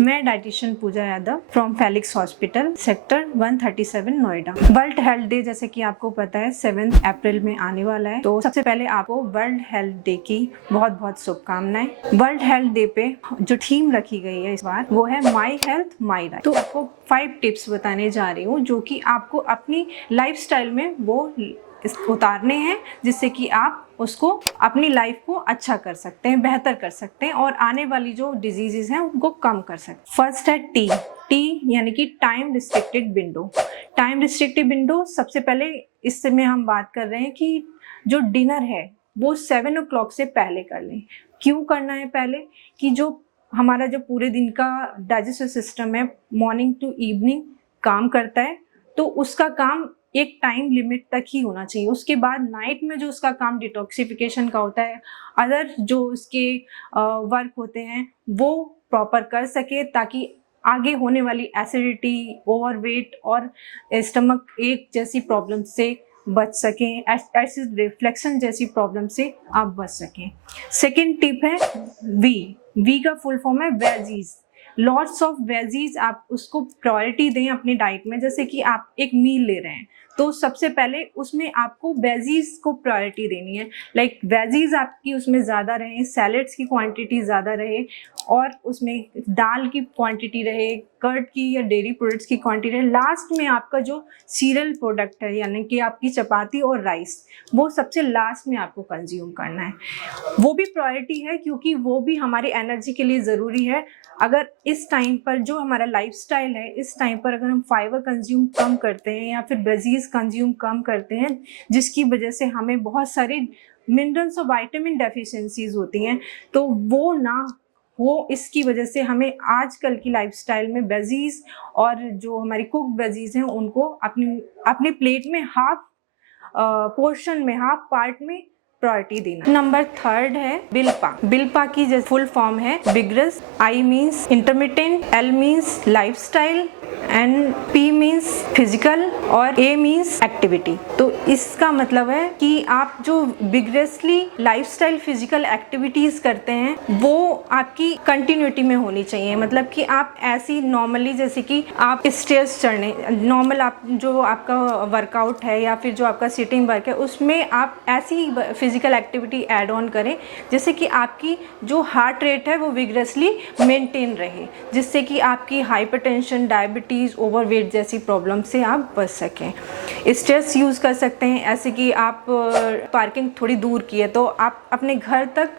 मैं dietitian Pooja Yadav from Felix hospital sector 137 Noida. World health day जैसे कि आपको पता है 7 अप्रैल में आने वाला है, तो सबसे पहले आपको वर्ल्ड हेल्थ डे की बहुत बहुत शुभकामनाएं। वर्ल्ड हेल्थ डे पे जो थीम रखी गई है इस बार वो है माई हेल्थ माई राइट। तो आपको 5 टिप्स बताने जा रही हूँ जो कि आपको अपनी लाइफस्टाइल में वो उतारने हैं, जिससे कि आप उसको अपनी लाइफ को अच्छा कर सकते हैं, बेहतर कर सकते हैं और आने वाली जो डिजीजेस हैं उनको कम कर सकते हैं। फर्स्ट है टी यानी कि time restricted window. Time restricted window सबसे पहले इससे में हम बात कर रहे हैं कि जो डिनर है वो 7 o'clock से पहले कर लें। क्यों करना है पहले? कि जो हमारा जो पूरे दिन का डाइजेस्टिव सिस्टम है मॉर्निंग टू इवनिंग काम करता है, तो उसका काम एक टाइम लिमिट तक ही होना चाहिए। उसके बाद नाइट में जो उसका काम डिटॉक्सिफिकेशन का होता है, अदर जो उसके वर्क होते हैं वो प्रॉपर कर सके, ताकि आगे होने वाली एसिडिटी, ओवरवेट और स्टमक एक जैसी प्रॉब्लम से बच सकें, एसिड रिफ्लेक्शन जैसी प्रॉब्लम से आप बच सकें। सेकेंड टिप है वी का फुल फॉर्म है वेजीज। लॉट्स ऑफ वेजीज आप उसको प्रायोरिटी दें अपनी डाइट में। जैसे कि आप एक मील ले रहे हैं तो सबसे पहले उसमें आपको वेजीज को प्रायोरिटी देनी है। लाइक वेजीज आपकी उसमें ज़्यादा रहे, सैलेड्स की क्वांटिटी ज़्यादा रहे और उसमें दाल की क्वांटिटी रहे, कर्ड की या डेयरी प्रोडक्ट्स की क्वांटिटी रहे। लास्ट में आपका जो सीरियल प्रोडक्ट है यानी कि आपकी चपाती और राइस, वो सबसे लास्ट में आपको कंज्यूम करना है। वो भी प्रायोरिटी है क्योंकि वो भी हमारी एनर्जी के लिए ज़रूरी है। अगर इस टाइम पर जो हमारा लाइफस्टाइल है, इस टाइम पर अगर हम फाइबर कंज्यूम कम करते हैं या फिर वेजीज कंज्यूम कम करते हैं, जिसकी वजह से हमें बहुत सारे मिनरल्स और विटामिन डेफिशिएंसीज होती हैं, तो वो ना हो, इसकी वजह से हमें आजकल की लाइफस्टाइल में वेजीज और जो हमारी कुक वेजीज हैं उनको अपनी प्लेट में हाफ पोर्शन में, हाफ पार्ट में प्रायोरिटी देना। नंबर 3 है बिल्पा। बिल्पा की जो फुल फॉर्म है vigorous, I means intermittent, L means lifestyle and P means physical और ए मीन्स एक्टिविटी। तो इसका मतलब है कि आप जो विग्रसली लाइफस्टाइल फिजिकल एक्टिविटीज करते हैं वो आपकी कंटिन्यूटी में होनी चाहिए। मतलब कि आप ऐसी नॉर्मली, जैसे कि आप स्टेयर्स चढ़ने, नॉर्मल आप जो आपका वर्कआउट है या फिर जो आपका सिटिंग वर्क है उसमें आप ऐसी फिजिकल एक्टिविटी ऐड ऑन करें जिससे कि आपकी जो हार्ट रेट है वो विग्रसली मेंटेन रहे, जिससे कि आपकी हाइपरटेंशन, डायबिटीज़, ओवरवेट जैसी प्रॉब्लम से आप बच सकें। स्टेयर्स यूज़ कर सकते हैं, ऐसे कि आप पार्किंग थोड़ी दूर की है तो आप अपने घर तक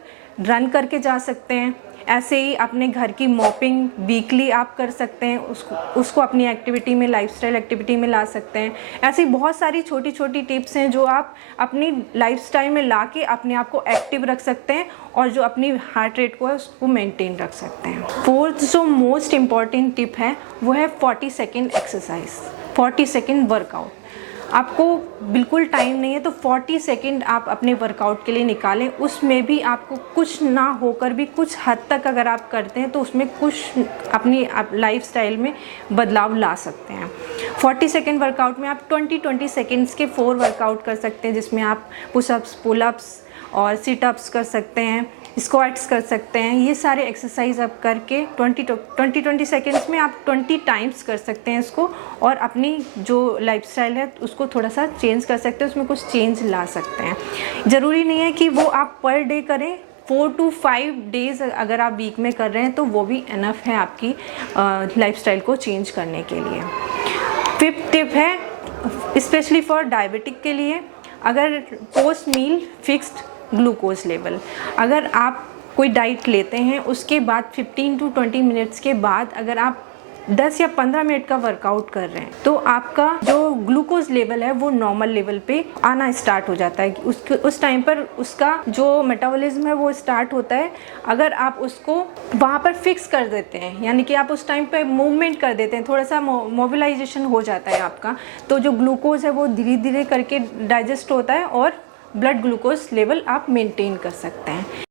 रन करके जा सकते हैं। ऐसे ही अपने घर की मॉपिंग वीकली आप कर सकते हैं, उसको अपनी एक्टिविटी में, लाइफस्टाइल एक्टिविटी में ला सकते हैं। ऐसी बहुत सारी छोटी छोटी टिप्स हैं जो आप अपनी लाइफस्टाइल में ला के अपने आप को एक्टिव रख सकते हैं और जो अपनी हार्ट रेट को है उसको मेंटेन रख सकते हैं। 4th जो मोस्ट इम्पॉर्टेंट टिप है वो है 40 सेकेंड एक्सरसाइज, 40 सेकेंड वर्कआउट। आपको बिल्कुल टाइम नहीं है तो 40 सेकेंड आप अपने वर्कआउट के लिए निकालें। उसमें भी आपको कुछ ना होकर भी कुछ हद तक अगर आप करते हैं तो उसमें कुछ अपनी लाइफस्टाइल में बदलाव ला सकते हैं। 40 सेकेंड वर्कआउट में आप 20 सेकेंड्स के 4 वर्कआउट कर सकते हैं, जिसमें आप पुशअप्स, पुलअप्स और सिटअप्स कर सकते हैं, स्क्वाट्स कर सकते हैं। ये सारे एक्सरसाइज आप करके 20 सेकेंड्स में आप 20 टाइम्स कर सकते हैं इसको, और अपनी जो लाइफस्टाइल है उसको थोड़ा सा चेंज कर सकते हैं, उसमें कुछ चेंज ला सकते हैं। ज़रूरी नहीं है कि वो आप पर डे करें, 4 to 5 डेज़ अगर आप वीक में कर रहे हैं तो वो भी इनफ है आपकी लाइफस्टाइल को चेंज करने के लिए। 5th टिप है स्पेशली फॉर डायबिटिक के लिए, अगर पोस्ट मील फिक्स्ड ग्लूकोज लेवल, अगर आप कोई डाइट लेते हैं उसके बाद 15 to 20 मिनट्स के बाद अगर आप 10 या 15 मिनट का वर्कआउट कर रहे हैं तो आपका जो ग्लूकोज लेवल है वो नॉर्मल लेवल पे आना स्टार्ट हो जाता है। उस टाइम पर उसका जो मेटाबॉलिज्म है वो स्टार्ट होता है। अगर आप उसको वहाँ पर फिक्स कर देते हैं, यानी कि आप उस टाइम पे मूवमेंट कर देते हैं, थोड़ा सा मोबिलाइजेशन हो जाता है आपका, तो जो ग्लूकोज है वो धीरे धीरे करके डाइजेस्ट होता है और ब्लड ग्लूकोज लेवल आप मेंटेन कर सकते हैं।